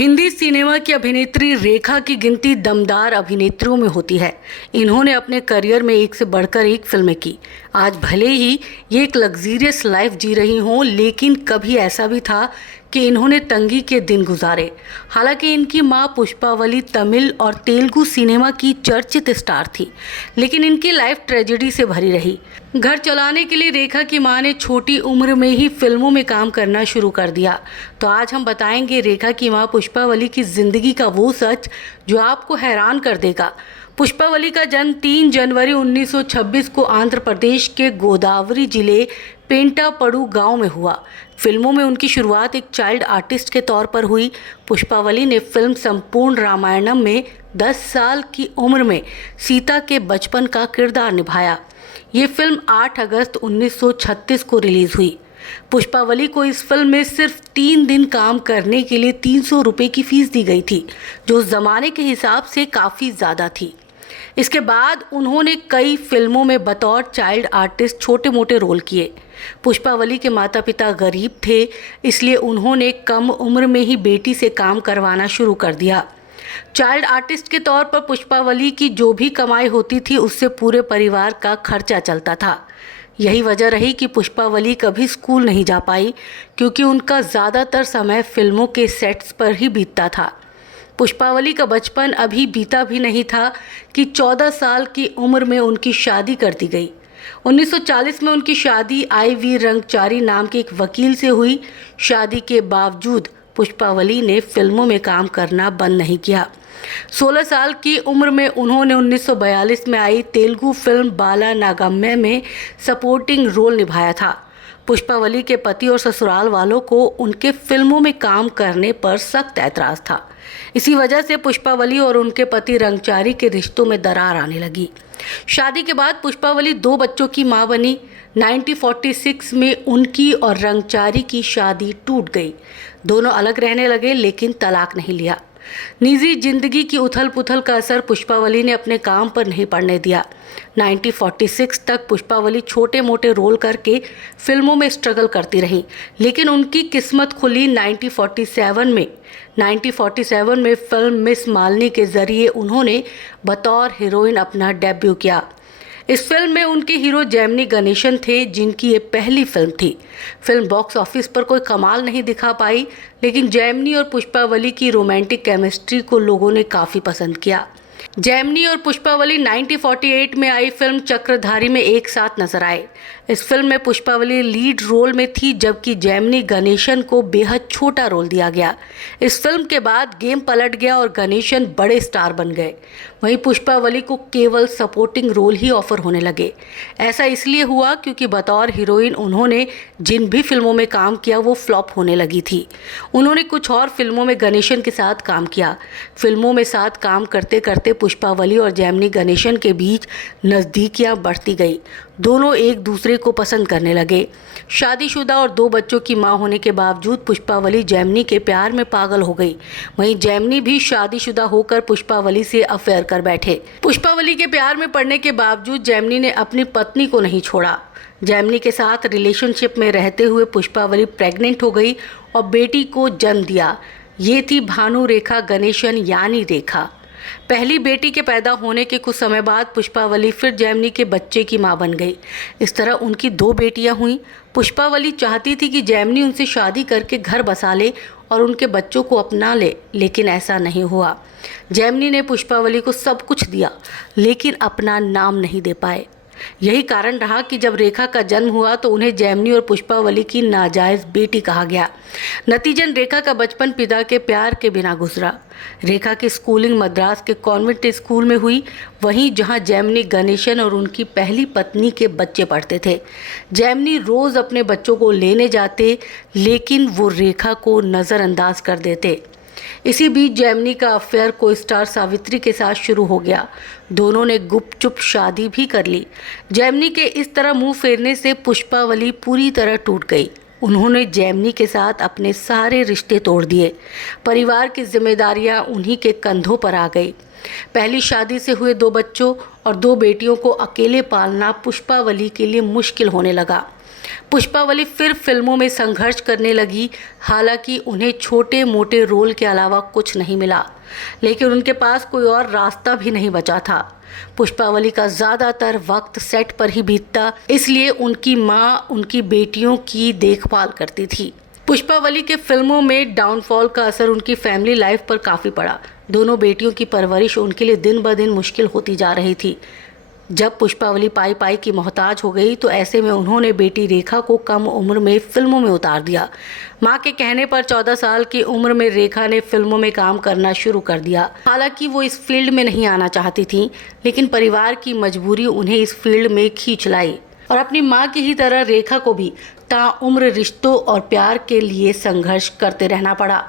Hindi cinema की अभिनेत्री रेखा की गिनती दमदार अभिनेत्रियों में होती है। इन्होंने अपने करियर में एक से बढ़कर एक फिल्में की। आज भले ही ये एक लग्जरियस लाइफ जी रही हों, लेकिन कभी ऐसा भी था कि इन्होंने तंगी के दिन गुजारे। हालांकि इनकी मां पुष्पावली तमिल और तेलुगु सिनेमा की चर्चित स्टार थी, लेकिन इनकी लाइफ ट्रेजेडी से भरी रही। घर चलाने के लिए रेखा की मां ने छोटी उम्र में ही फिल्मों में काम करना शुरू कर दिया। तो आज हम बताएंगे रेखा की मां पुष्पावली की जिंदगी का वो सच जो आपको हैरान कर देगा। पुष्पावली का जन्म 3 जनवरी 1926 को आंध्र प्रदेश के गोदावरी जिले पेंटापड़ू गांव में हुआ। फिल्मों में उनकी शुरुआत एक चाइल्ड आर्टिस्ट के तौर पर हुई। पुष्पावली ने फिल्म संपूर्ण रामायणम में 10 साल की उम्र में सीता के बचपन का किरदार निभाया। ये फिल्म 8 अगस्त 1936 को रिलीज हुई। पुष्पावली को इस फिल्म में सिर्फ 3 दिन काम करने के लिए 300 रुपये की फीस दी गई थी, जो उस जमाने के हिसाब से काफ़ी ज़्यादा थी। इसके बाद उन्होंने कई फिल्मों में बतौर चाइल्ड आर्टिस्ट छोटे मोटे रोल किए। पुष्पावली के माता पिता गरीब थे, इसलिए उन्होंने कम उम्र में ही बेटी से काम करवाना शुरू कर दिया। चाइल्ड आर्टिस्ट के तौर पर पुष्पावली की जो भी कमाई होती थी, उससे पूरे परिवार का खर्चा चलता था। यही वजह रही कि पुष्पावली कभी स्कूल नहीं जा पाई, क्योंकि उनका ज़्यादातर समय फिल्मों के सेट्स पर ही बीतता था। पुष्पावली का बचपन अभी बीता भी नहीं था कि 14 साल की उम्र में उनकी शादी कर दी गई। 1940 में उनकी शादी IV रंगचारी नाम के एक वकील से हुई। शादी के बावजूद पुष्पावली ने फिल्मों में काम करना बंद नहीं किया। 16 साल की उम्र में उन्होंने 1942 में आई तेलुगु फिल्म बाला नागम्य में सपोर्टिंग रोल निभाया था। पुष्पावली के पति और ससुराल वालों को उनके फिल्मों में काम करने पर सख्त ऐतराज था। इसी वजह से पुष्पावली और उनके पति रंगचारी के रिश्तों में दरार आने लगी। शादी के बाद पुष्पावली 2 बच्चों की मां बनी। 1946 में उनकी और रंगचारी की शादी टूट गई। दोनों अलग रहने लगे, लेकिन तलाक नहीं लिया। निजी जिंदगी की उथल पुथल का असर पुष्पावली ने अपने काम पर नहीं पड़ने दिया। 1946 तक पुष्पावली छोटे मोटे रोल करके फिल्मों में स्ट्रगल करती रही, लेकिन उनकी किस्मत खुली 1947 में फिल्म मिस मालिनी के जरिए उन्होंने बतौर हीरोइन अपना डेब्यू किया। इस फिल्म में उनके हीरो जेमिनी गणेशन थे, जिनकी ये पहली फिल्म थी। फिल्म बॉक्स ऑफिस पर कोई कमाल नहीं दिखा पाई, लेकिन जेमिनी और पुष्पावली की रोमांटिक केमिस्ट्री को लोगों ने काफ़ी पसंद किया। जेमिनी और पुष्पावली 1948 में आई फिल्म चक्रधारी में एक साथ नजर आए। इस फिल्म में पुष्पावली लीड रोल में थी, जबकि जेमिनी गणेशन को बेहद छोटा रोल दिया गया। इस फिल्म के बाद गेम पलट गया और गणेशन बड़े स्टार बन गए। वहीं पुष्पावली को केवल सपोर्टिंग रोल ही ऑफर होने लगे। ऐसा इसलिए हुआ क्योंकि बतौर हीरोइन उन्होंने जिन भी फिल्मों में काम किया वो फ्लॉप होने लगी थी। उन्होंने कुछ और फिल्मों में गणेशन के साथ काम किया। फिल्मों में साथ काम करते करते पुष्पावली और जेमिनी गणेशन के बीच नज़दीकियां बढ़ती गई। दोनों एक दूसरे को पसंद करने लगे। शादीशुदा और 2 बच्चों की मां होने के बावजूद पुष्पावली जेमिनी के प्यार में पागल हो गई। वहीं जेमिनी भी शादीशुदा होकर पुष्पावली से अफेयर कर बैठे। पुष्पावली के प्यार में पड़ने के बावजूद जेमिनी ने अपनी पत्नी को नहीं छोड़ा। जेमिनी के साथ रिलेशनशिप में रहते हुए पुष्पावली प्रेग्नेंट हो गई और बेटी को जन्म दिया। ये थी भानु रेखा गणेशन यानी रेखा। पहली बेटी के पैदा होने के कुछ समय बाद पुष्पावली फिर जेमिनी के बच्चे की मां बन गई। इस तरह उनकी 2 बेटियां हुईं। पुष्पावली चाहती थी कि जेमिनी उनसे शादी करके घर बसा ले और उनके बच्चों को अपना ले, लेकिन ऐसा नहीं हुआ। जेमिनी ने पुष्पावली को सब कुछ दिया, लेकिन अपना नाम नहीं दे पाए। यही कारण रहा कि जब रेखा का जन्म हुआ तो उन्हें जेमिनी और पुष्पावली की नाजायज़ बेटी कहा गया। नतीजन रेखा का बचपन पिता के प्यार के बिना गुजरा। रेखा की स्कूलिंग मद्रास के कॉन्वेंट स्कूल में हुई, वहीं जहां जेमिनी गणेशन और उनकी पहली पत्नी के बच्चे पढ़ते थे। जेमिनी रोज़ अपने बच्चों को लेने जाते, लेकिन वो रेखा को नज़रअंदाज कर देते। इसी बीच जेमिनी का अफेयर को स्टार सावित्री के साथ शुरू हो गया। दोनों ने गुपचुप शादी भी कर ली। जेमिनी के इस तरह मुंह फेरने से पुष्पावली पूरी तरह टूट गई। उन्होंने जेमिनी के साथ अपने सारे रिश्ते तोड़ दिए। परिवार की जिम्मेदारियां उन्हीं के कंधों पर आ गई। पहली शादी से हुए 2 बच्चों और 2 बेटियों को अकेले पालना पुष्पावली के लिए मुश्किल होने लगा। पुष्पावली फिर फिल्मों में संघर्ष करने लगी। हालांकि उन्हें छोटे मोटे रोल के अलावा कुछ नहीं मिला, लेकिन उनके पास कोई और रास्ता भी नहीं बचा था। पुष्पावली का ज़्यादातर वक्त सेट पर ही बीतता, इसलिए उनकी माँ उनकी बेटियों की देखभाल करती थी। पुष्पावली के फिल्मों में डाउनफॉल का असर उनकी फैमिली लाइफ पर काफ़ी पड़ा। दोनों बेटियों की परवरिश उनके लिए दिन ब दिन मुश्किल होती जा रही थी। जब पुष्पावली पाई पाई की मोहताज हो गई तो ऐसे में उन्होंने बेटी रेखा को कम उम्र में फिल्मों में उतार दिया। मां के कहने पर 14 साल की उम्र में रेखा ने फिल्मों में काम करना शुरू कर दिया। हालांकि वो इस फील्ड में नहीं आना चाहती थी, लेकिन परिवार की मजबूरी उन्हें इस फील्ड में खींच लाई और अपनी मां की ही तरह रेखा को भी ताउम्र रिश्तों और प्यार के लिए संघर्ष करते रहना पड़ा।